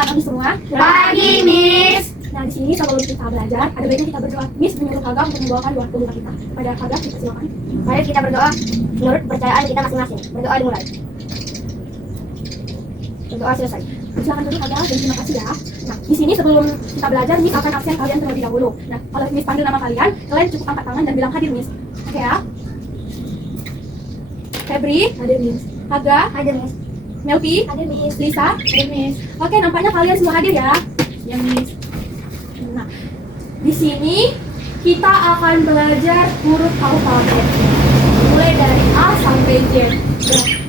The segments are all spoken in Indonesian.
Selamat pagi semua. Pagi, Miss. Nah, di sini sebelum kita belajar, ada baiknya kita berdoa. Miss menyuruh Haga untuk membawakan doa pembuka kita. Pada Haga, kita silakan. Mari kita berdoa menurut kepercayaan kita masing-masing. Berdoa dimulai. Berdoa selesai. Silakan dulu Haga, dan terima kasih ya. Nah, di sini sebelum kita belajar, Miss akan absen kalian terlebih dahulu. Nah, kalau Miss panggil nama kalian cukup angkat tangan dan bilang hadir, Miss. Oke ya? Febri, Hadir, Miss. Haga, Hadir, Miss. Melvi, Hadir, Miss. Lisa, Hadir, Miss. Oke, nampaknya kalian semua hadir ya. Ya, Miss. Nah, di sini kita akan belajar huruf alfabet mulai dari A sampai Z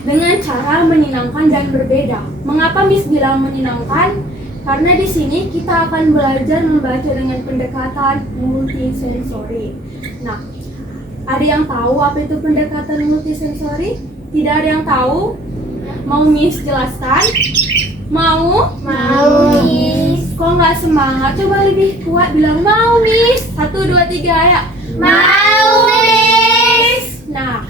dengan cara menyenangkan dan berbeda. Mengapa Miss bilang menyenangkan? Karena di sini kita akan belajar membaca dengan pendekatan multisensori. Nah, ada yang tahu apa itu pendekatan multisensori? Tidak ada yang tahu? Mau Miss jelaskan? Mau? Mau, Miss. Kok nggak semangat? Coba lebih kuat bilang mau, Miss. 1, 2, 3 ya. Mau, Miss. Nah,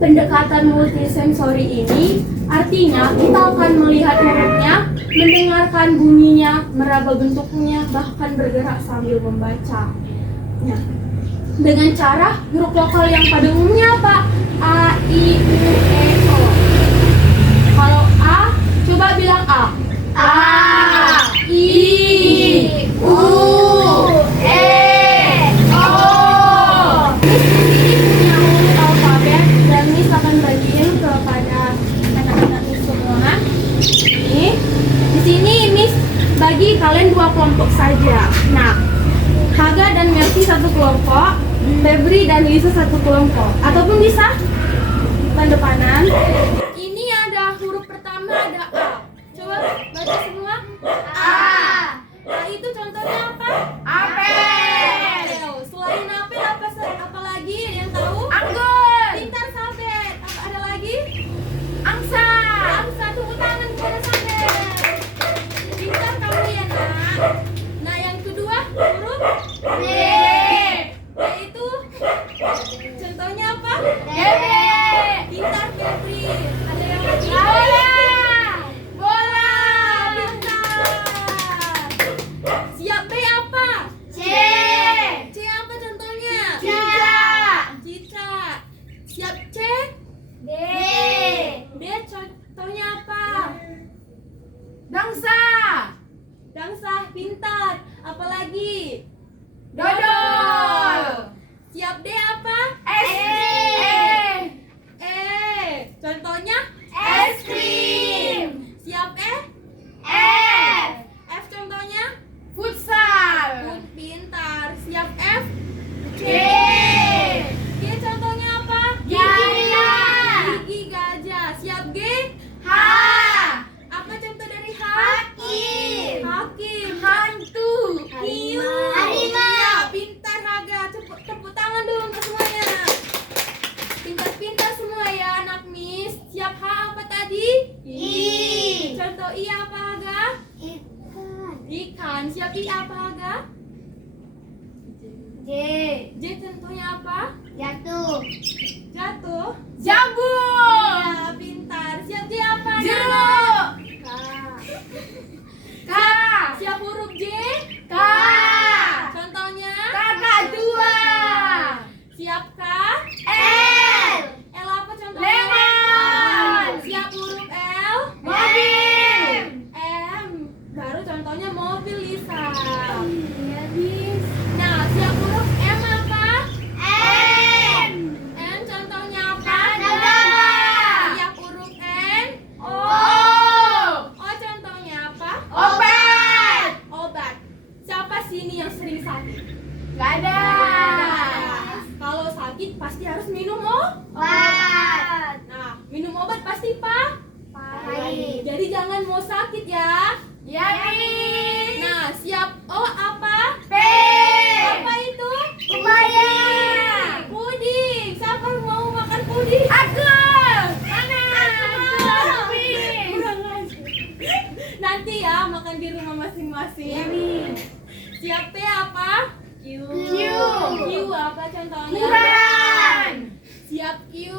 pendekatan multisensori ini artinya kita akan melihat hurufnya, mendengarkan bunyinya, meraba bentuknya, bahkan bergerak sambil membaca. Nah, dengan cara huruf lokal yang pada umumnya apa? A, I, U, E, O. Kalau A, coba bilang A. A, I, U, E, O. Miss di sini punya huruf alfabet dan Miss akan bagiin kepada anak-anak Miss semua. Nih, di sini Miss bagi kalian 2 kelompok saja. Nah, Haga dan Melvi 1 kelompok, Febri dan Lisa 1 kelompok. Ataupun bisa depan-depanan. Ini ada huruf pertama ada A. Coba baca semua. A. A itu contohnya apa? Apel. Selain apel apa lagi? Ada yang tahu? Anggur. Pintar Sabet. Apa ada lagi? Angsa. Angsa, tepuk tangan kepada Sabet. Pintar kamu ya nak. Nah yang kedua huruf D. yaitu contohnya apa? Dede. Pintar Febri. Ada yang lagi? Bola. Bola. Pintar. Siap B apa? C. C apa contohnya? Cicak. Cicak. Siap C? D. D contohnya apa? Dangsa. Dangsa. Pintar. Apalagi? Dodol. Siap D apa? Es krim. Contohnya? Es krim. Siap E? F. F contohnya? Futsal. Pintar. Siap F? G. G contohnya apa? Gajah. Gigi gajah. Siap G? H. Apa contoh dari H? Hakim. Hakim. Hantu. Hiu. Harimau. Iya, pintar Haga. Tepuk tangan dulu untuk semuanya. Pintar-pintar semua ya anak Miss. Siap H apa tadi? I. Contoh I apa Haga? Ikan. Ikan. Siap I apa Haga? J. J contohnya apa? Jatuh. Jatuh. Jambu. Ya, pintar. Siap J apa? Jeruk. K. Siap huruf J? K. Contohnya? Kakak tua. Siap K? L. L apa contohnya? Lemon. Siap huruf L? Mobil. M. Baru contohnya mobil Lisa. Ya, bis. Nah, siap huruf M apa? M. N contohnya apa? Negara. Siap huruf N? O. O contohnya apa? Obat. Obat. Siapa sini yang sering sakit? Gak ada. Kalau sakit pasti harus minum Obat. Nah, minum obat pasti Pahit. jadi jangan mau sakit ya. Ya, bis. Nah, siap O apa? P. Apa itu? Pepaya. Puding. Siapa yang mau makan puding? Aku. Mana? Bis. Nanti ya makan di rumah masing-masing. Ya, bis. Siap P apa? Q. Q apa contohnya? Kurang. Siap Q.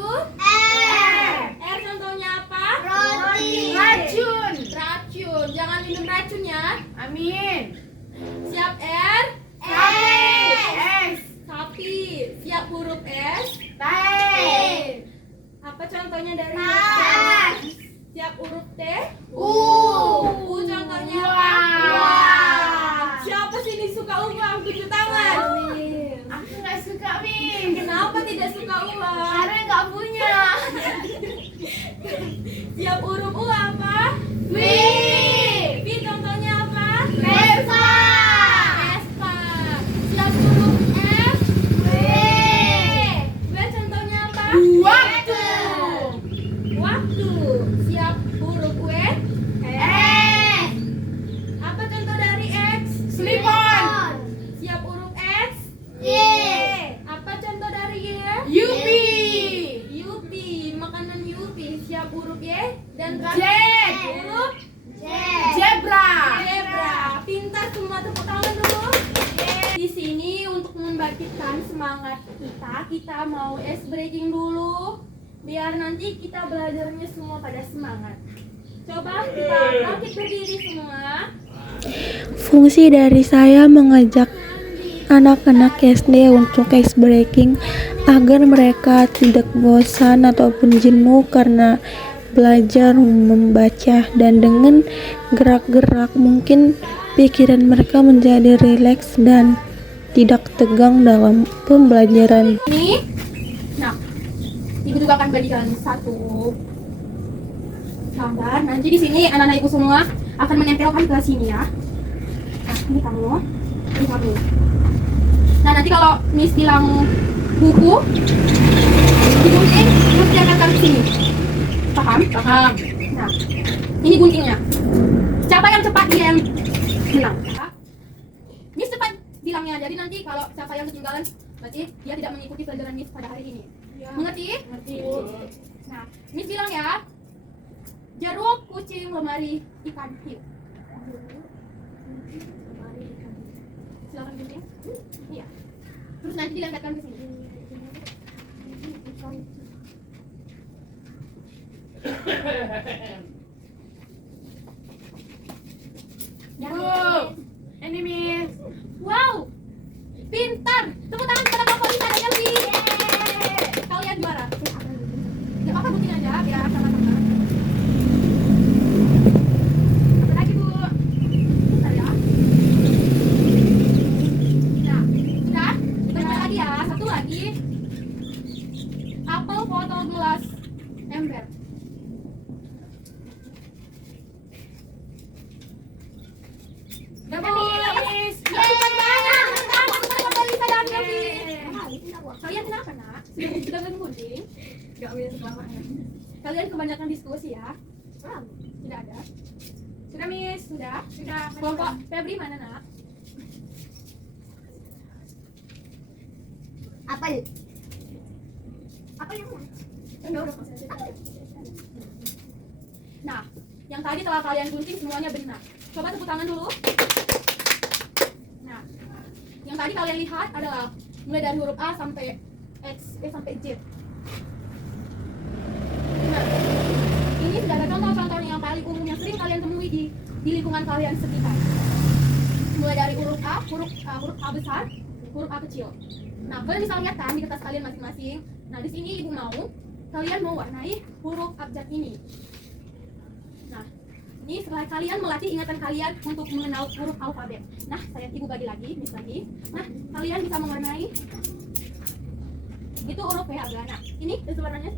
R contohnya apa? Roti. Racun. Racun. Jangan minum racun ya. Amin. Siap R. S. Sapi. Siap huruf S. T. Apa contohnya dari Tas. Siap huruf T. U. U contohnya apa? Uang. Siapa sih ini suka uang? Tunjuk tangan. Aku nggak suka Min. Kenapa tidak suka uang? Karena nggak punya. Siap huruf U apa? V. V contohnya apa? Vespa. Vespa. Siap huruf F. W. W contohnya apa? Waktu. Waktu. Siap huruf W. S. Apa contoh dari X? Slip-on. Siap huruf X. Y. Apa contoh dari Y? Yupi. Yupi. Makanan Yupi. Siap huruf Y dan Jet. huruf Z. Zebra. zebra. Pintar semua, tepuk tangan dulu. Di sini untuk membangkitkan semangat kita mau ice breaking dulu. Biar nanti kita belajarnya semua pada semangat. Coba kita bangkit berdiri semua. Fungsi dari saya mengajak anak-anak SD untuk ice breaking agar mereka tidak bosan ataupun jenuh karena belajar membaca, dan dengan gerak-gerak mungkin pikiran mereka menjadi rileks dan tidak tegang dalam pembelajaran. Ini, nah, ibu juga akan bagikan satu gambar. Nanti di sini anak-anak ibu semua akan menempelkan ke sini ya. Nah, ini kamu, ini kamu. Nah, nanti kalau Miss bilang buku, digunting, terus diangkatkan ke sini. Paham? Paham. Nah, ini guntingnya. Siapa yang cepat dia yang menang. Miss cepat bilangnya. Jadi nanti kalau siapa yang ketinggalan, berarti dia tidak mengikuti pelajaran Miss pada hari ini. Mengerti? Mengerti. Nah, Miss bilang ya. Jeruk, kucing, lemari, ikan, hiu. Silakan gunting. Iya. Terus nanti dilengkapkan ke sini. Bu. Ini Miss. Wow, pintar. Tepuk tangan kepada Kak Polisa dan Yelvi. Kalian juara. Gak apa-apa, gunting aja biar sama-sama. Apa lagi Bu? Bentar ya. Nah, sudah. Bentar lagi ya. Satu lagi. Apel, botol, gelas, ember. Udah Miss. Kalian kenapa nak? Sudah gunting? Gak bisa selamanya. Kalian kebanyakan diskusi ya? Tidak ada. Sudah Miss? Sudah? Sudah. Kelompok Febri mana nak? Apel. Apel yang mana? Nah, yang tadi telah kalian gunting semuanya benar. Coba tepuk tangan dulu. Nah, yang tadi kalian lihat adalah mulai dari huruf A sampai X, sampai Z. Nah, ini sudah ada contoh-contoh yang paling umum yang sering kalian temui di lingkungan kalian sekitar. Mulai dari huruf A, huruf A besar, huruf A kecil. Nah, kalian bisa lihat kan di kertas kalian masing-masing. Nah, di sini ibu mau kalian mewarnai huruf abjad ini. Nah, ini setelah kalian melatih ingatan kalian untuk mengenal huruf alfabet. Nah, saya ibu bagi lagi, Miss lagi. Nah, kalian bisa mewarnai itu huruf P agak. Nah, ini itu warnanya.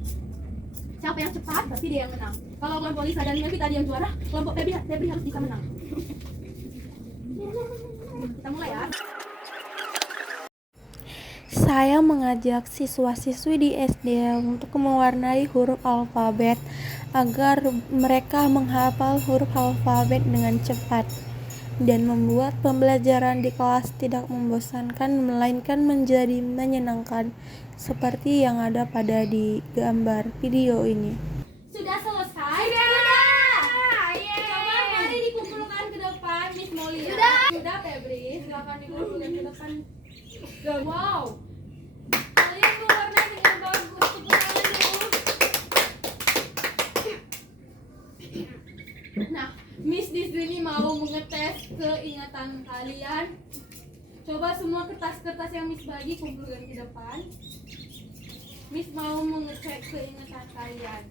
Siapa yang cepat, berarti dia yang menang. Kalau kelompok Lisa dan Melvi tadi yang juara, kelompok Febri harus bisa menang. Kita mulai ya. Saya mengajak siswa-siswi di SD untuk mewarnai huruf alfabet agar mereka menghafal huruf alfabet dengan cepat dan membuat pembelajaran di kelas tidak membosankan melainkan menjadi menyenangkan seperti yang ada pada di gambar video ini. Sudah selesai? Coba mari dikumpulkan ke depan, Miss Molly. Sudah, Febri. Silakan dikumpulkan ke depan. Wow. Kalian mewarnai dengan bagus. mau mengetes keingatan kalian. Coba semua kertas-kertas yang Miss bagi kumpulkan ke depan. Miss mau mengecek keingatan kalian.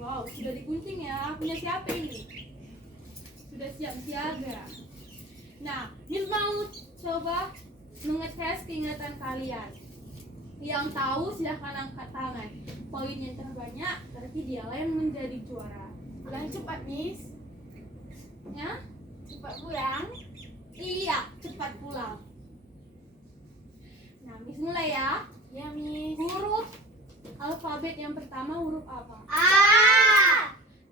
Wow, sudah digunting ya. Punya siapa ini? Sudah siap siaga. Nah, Miss mau coba mengetes keingatan kalian. Yang tahu silahkan angkat tangan. Poin yang terbanyak berarti dialah yang menjadi juara. Pulang cepat, Miss. Ya? Cepat pulang. Iya, cepat pulang. Nah, Miss mulai ya. Ya, Miss. Huruf alfabet yang pertama huruf apa?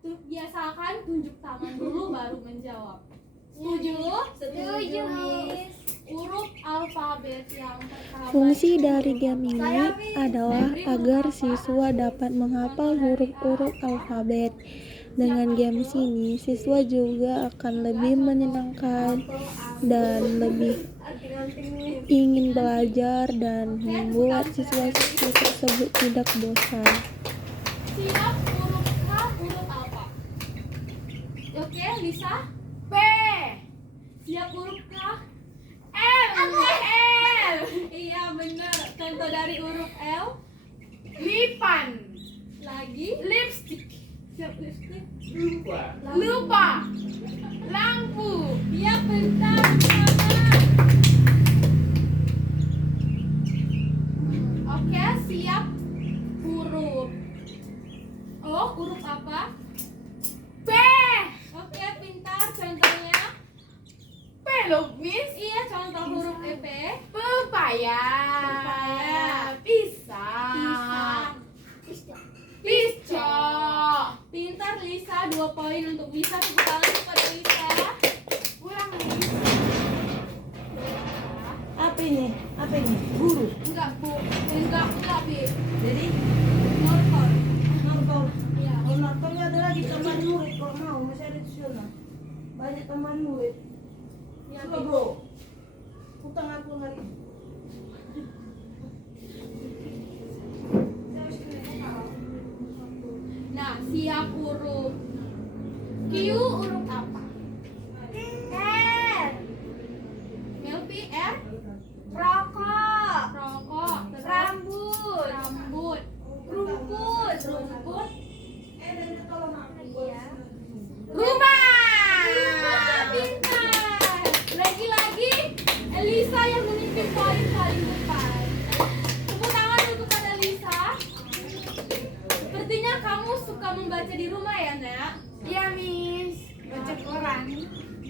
Biasakan tunjuk tangan dulu baru menjawab. Setuju? Setuju, Miss. Huruf alfabet yang pertama. Fungsi dari game ini adalah agar siswa dapat menghafal huruf-huruf alfabet. Dengan games ini, siswa juga akan lebih menyenangkan dan lebih ingin belajar dan membuat siswa-siswi tersebut tidak bosan. Siap huruf K, huruf apa? Oke, Lisa. P. Siap huruf K? L. Iya, benar. Contoh dari huruf L. Lipan. Lagi. Lipstick. Siap lipstick. Lupa. Lampu. Iya, bentar. Semangat. Oke, siap huruf. Oh, huruf apa? P. Oke, pintar. Contohnya. P loh, Miss. Iya, contoh huruf EP. Pepaya. Pepaya. Pisang. Pisang. Piscok. Pintar Lisa, 2 poin untuk Lisa. Tepuk tangan kepada Lisa. Pulang, Miss. Apa ini? Apa ini? Guru. Enggak, Bu. Enggak, Bi. Jadi Normal. normal. Iya. Kalau normal ada lagi teman murid kalau mau masih ada di sana. Banyak teman murid. Iya, Coba Bi. bro. Utang aku hari ini. Nah, siap huruf Q, huruf apa? R. Melpi R. Rokok. Rokok. Terus Rambut. rambut. Rumput. Rumput. Iya. Rumah. Pintar. Lagi-lagi Elisa yang memimpin poin paling depan. Tepuk tangan untuk pada Lisa. Sepertinya kamu suka membaca di rumah ya, Nak? Iya, Miss. Baca koran.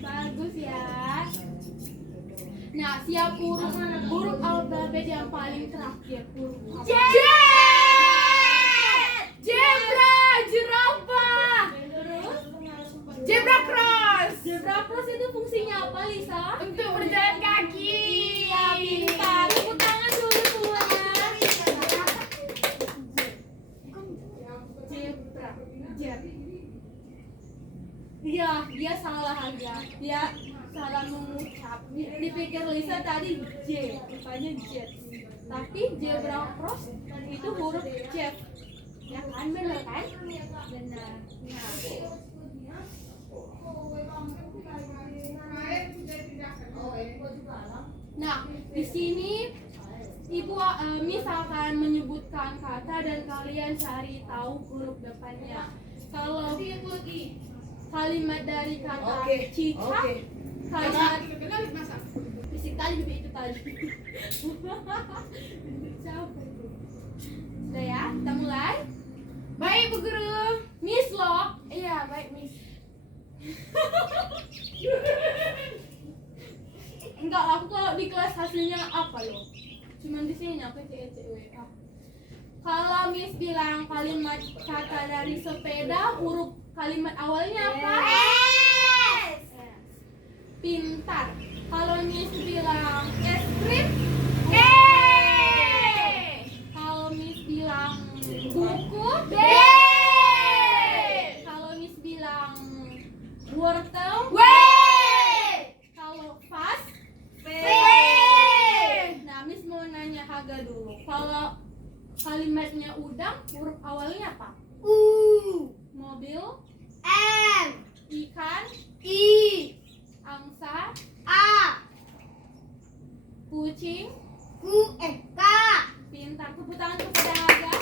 Bagus ya. Nah, siap huruf alfabet yang paling terakhir. Huruf apa? Zebra. Jerapah. Terus? Zebra cross. Zebra cross itu fungsinya apa, Lisa? Untuk berjalan kaki. Iya, pintar. Tepuk tangan dulu semuanya. Zebra. Iya, dia salah aja. Dia salah mengucap. Dipikir Lisa tadi J, rupanya Z. Tapi zebra cross itu huruf Z. Ya kan, benar kan? Benar. Nah, di sini Ibu Miss akan menyebutkan kata dan kalian cari tahu huruf depannya. Kalau kalimat dari kata cicak, kalimat fisik tadi juga itu tadi. Capek. Sudah ya, kita mulai. Baik, Bu Guru. Miss loh. Iya, baik, Miss. Enggak, aku kalau di kelas hasilnya apa loh? Cuman di sini aku CECWA. Kalau Miss bilang kalimat kata dari sepeda, huruf kalimat awalnya apa? S. Pintar. Kalau Miss bilang es krim, kalau Miss bilang buku, B. kalau Miss bilang wortel, W. kalau vas, P. nah Miss mau nanya Haga dulu. Kalau kalimatnya udang, huruf awalnya apa? U. Mobil, M. ikan, I. Angsa. A. Kucing. K. Pintar. Tepuk tangan kepada Haga.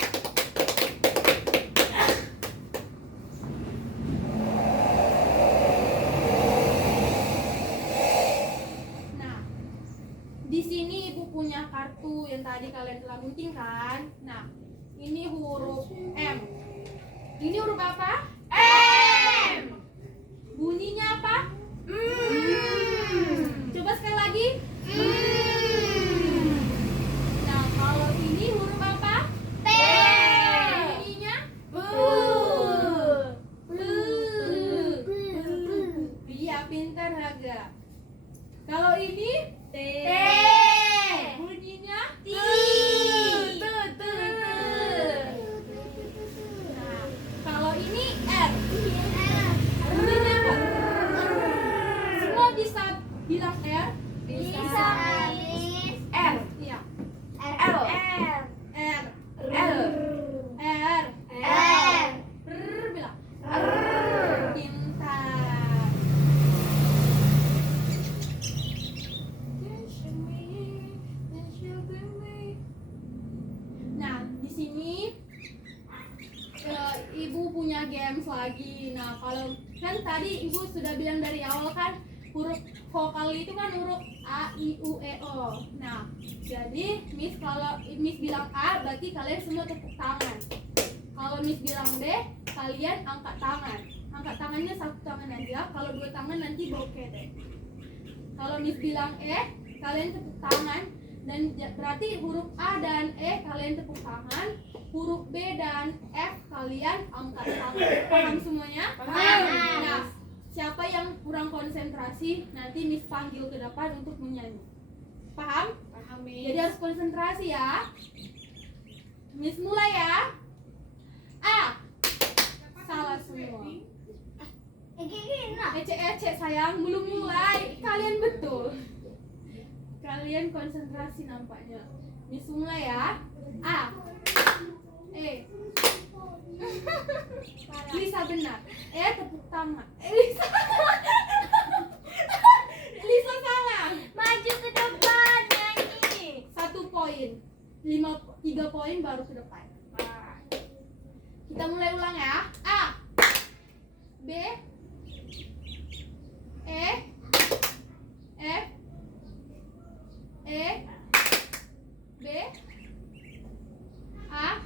Nah, di sini ibu punya kartu yang tadi kalian telah gunting kan? Nah, ini huruf M. Ini huruf apa? M. Bunyinya apa? Coba sekali lagi. Nah, kalau ini huruf apa? T. Bunyinya? Bu. Iya, pintar Haga. Kalau ini T. bunyinya? T. Nah, kalau ini R. Bunyinya apa? Semua bisa bilang R? Bisa. R. Iya. L. R. L. R. R. Bilang. R. Pintar. Nah, di sini ibu punya games lagi. Nah, kalau kan tadi ibu sudah bilang dari awal kan huruf vokal itu kan huruf A, I, U, E, O. Nah, jadi Miss kalau Miss bilang A berarti kalian semua tepuk tangan. Kalau Miss bilang B, kalian angkat tangan. Angkat tangannya satu tangan aja. Kalau dua tangan nanti bokeh deh. Kalau Miss bilang E, kalian tepuk tangan. Dan berarti huruf A dan E kalian tepuk tangan. Huruf B dan F kalian angkat tangan. Paham semuanya? Paham. Nah, siapa yang kurang konsentrasi nanti Miss panggil ke depan untuk menyanyi. Paham? Paham, Jadi harus konsentrasi ya. Miss mulai ya. A. Salah semua. Ece sayang, belum mulai. Kalian betul. Kalian konsentrasi nampaknya. Miss mulai ya. A. E. Lisa benar. E tepuk tangan. Lisa. Lisa salah. Maju ke depan nyanyi. 1 poin. 3 poin baru ke depan. Kita mulai ulang ya. A. B. E. F. E. B. A.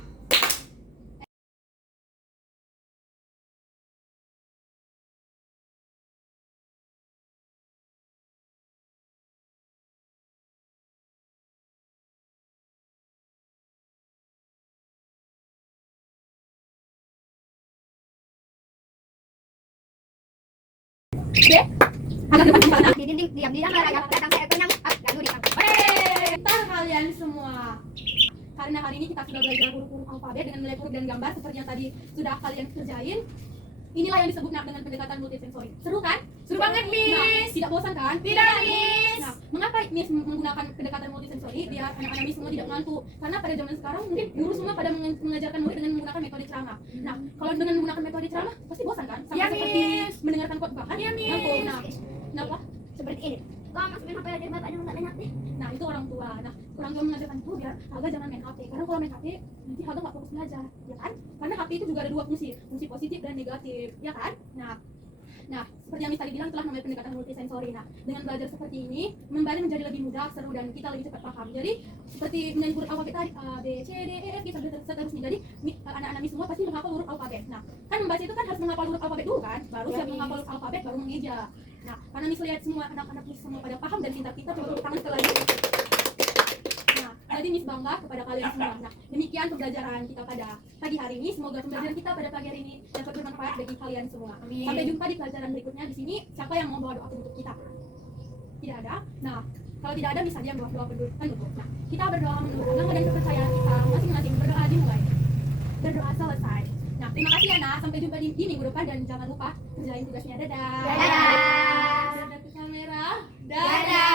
Di dinding diam di dalam olahraga datang saya kenyang ganggu di Pintar kalian semua. Karena hari ini kita sudah belajar huruf-huruf alfabet dengan nilai huruf dan gambar seperti yang tadi sudah kalian kerjain. Inilah yang disebut dengan pendekatan multisensori. Seru kan? Seru banget, Miss. Nah, tidak bosan kan? Tidak, Miss. Nah, mengapa Miss menggunakan pendekatan multisensori biar anak-anak Miss semua tidak mengantuk? Karena pada zaman sekarang mungkin guru semua pada mengajarkan murid dengan menggunakan metode ceramah. Nah, kalau dengan menggunakan metode ceramah pasti bosan kan? Sama Iya, seperti Miss. mendengarkan khotbah kan? Iya, Miss. Ngantuk. Nah, kenapa? seperti ini. Kau masukin HP dari bapaknya nggak enak nih. Nah, itu orang tua. Nah, orang tua mengajarkan itu biar Haga jangan main HP. Karena kalau main HP, nanti Haga nggak fokus belajar, ya kan? Karena HP itu juga ada dua fungsi positif dan negatif, ya kan? Nah, seperti yang Miss tadi bilang telah namanya pendekatan multisensori. Nah, dengan belajar seperti ini, membaca menjadi lebih mudah, seru, dan kita lebih cepat paham. Jadi, seperti menyanyi huruf alfabet tadi, A, B, C, D, E, F, G, sampai seterusnya. Jadi, anak-anak Miss semua pasti menghafal huruf alfabet. Nah, kan membaca itu kan harus menghafal huruf alfabet dulu kan? Baru siap menghafal huruf alfabet, baru mengeja. Nah, karena Miss lihat semua anak-anak Miss semua pada paham dan pintar, kita coba tepuk tangan sekali lagi. Nah, jadi Miss bangga kepada kalian semua. Nah, demikian pembelajaran kita pada pagi hari ini. Semoga pembelajaran kita pada pagi hari ini dapat bermanfaat bagi kalian semua. Amin. Sampai jumpa di pelajaran berikutnya. Di sini siapa yang mau bawa doa untuk kita? Tidak ada. Nah, kalau tidak ada bisa dia bawa doa penutup. Nah, kita berdoa menurut agama dan kepercayaan kita masing-masing. Berdoa dimulai. Berdoa selesai. Nah, terima kasih ya Nak. Sampai jumpa di minggu depan dan jangan lupa kerjain tugasnya. Dadah. Dadah. Dadah ke kamera. Dadah.